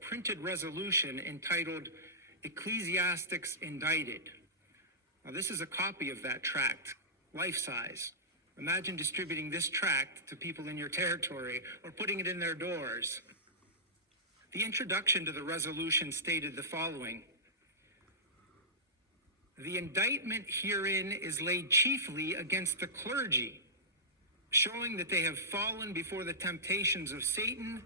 printed resolution entitled Ecclesiastics Indicted. Now, this is a copy of that tract, life-size. Imagine distributing this tract to people in your territory or putting it in their doors. The introduction to the resolution stated the following: the indictment herein is laid chiefly against the clergy, showing that they have fallen before the temptations of Satan,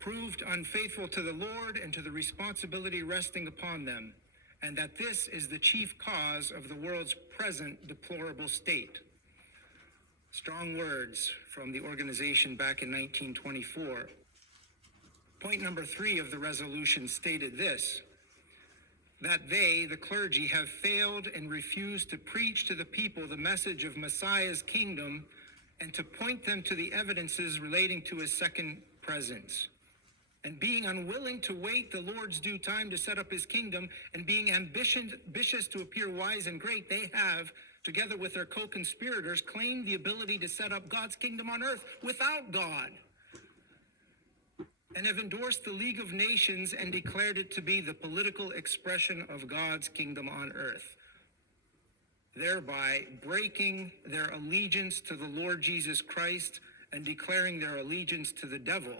proved unfaithful to the Lord and to the responsibility resting upon them, and that this is the chief cause of the world's present deplorable state. Strong words from the organization back in 1924. Point number 3 of the resolution stated this: that they, the clergy, have failed and refused to preach to the people the message of Messiah's kingdom and to point them to the evidences relating to his second presence. And being unwilling to wait the Lord's due time to set up his kingdom, and being ambitious to appear wise and great, they have, together with their co-conspirators, claimed the ability to set up God's kingdom on earth without God, and have endorsed the League of Nations and declared it to be the political expression of God's kingdom on earth, thereby breaking their allegiance to the Lord Jesus Christ and declaring their allegiance to the devil,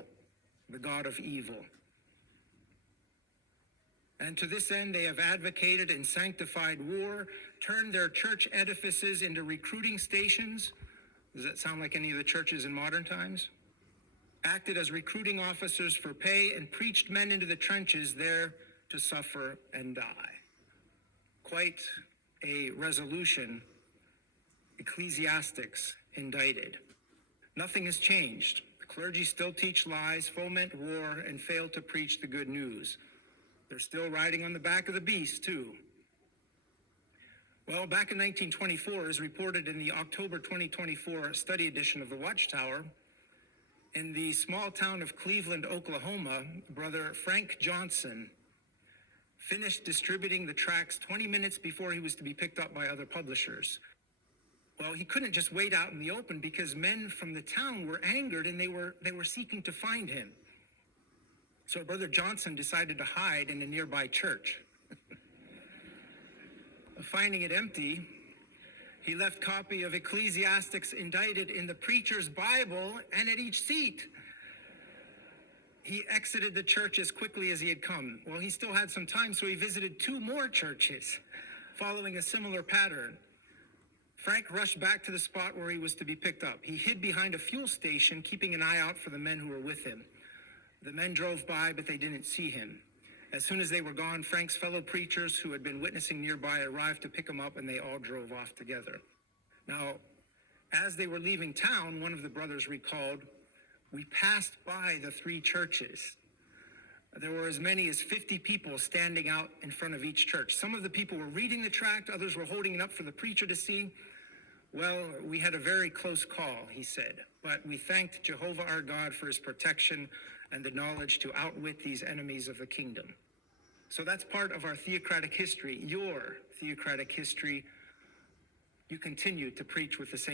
the god of evil. And to this end, they have advocated and sanctified war, turned their church edifices into recruiting stations. Does that sound like any of the churches in modern times? Acted as recruiting officers for pay, and preached men into the trenches there to suffer and die. Quite a resolution. Ecclesiastics indicted. Nothing has changed. The clergy still teach lies, foment war, and fail to preach the good news. They're still riding on the back of the beast, too. Well, back in 1924, as reported in the October 2024 study edition of the Watchtower, in the small town of Cleveland, Oklahoma, Brother Frank Johnson finished distributing the tracts 20 minutes before he was to be picked up by other publishers. Well, he couldn't just wait out in the open because men from the town were angered and they were seeking to find him. So Brother Johnson decided to hide in a nearby church. Finding it empty, he left copy of Ecclesiastics Indicted in the preacher's Bible and at each seat. He exited the church as quickly as he had come. Well, he still had some time, so he visited 2 more churches, following a similar pattern. Frank rushed back to the spot where he was to be picked up. He hid behind a fuel station, keeping an eye out for the men who were with him. The men drove by, but they didn't see him. As soon as they were gone, Frank's fellow preachers who had been witnessing nearby arrived to pick him up, and they all drove off together. Now, as they were leaving town, one of the brothers recalled, "We passed by the 3 churches. There were as many as 50 people standing out in front of each church. Some of the people were reading the tract, others were holding it up for the preacher to see. Well, we had a very close call," he said, "but we thanked Jehovah our God for his protection and the knowledge to outwit these enemies of the kingdom." So that's part of our theocratic history, your theocratic history. You continue to preach with the same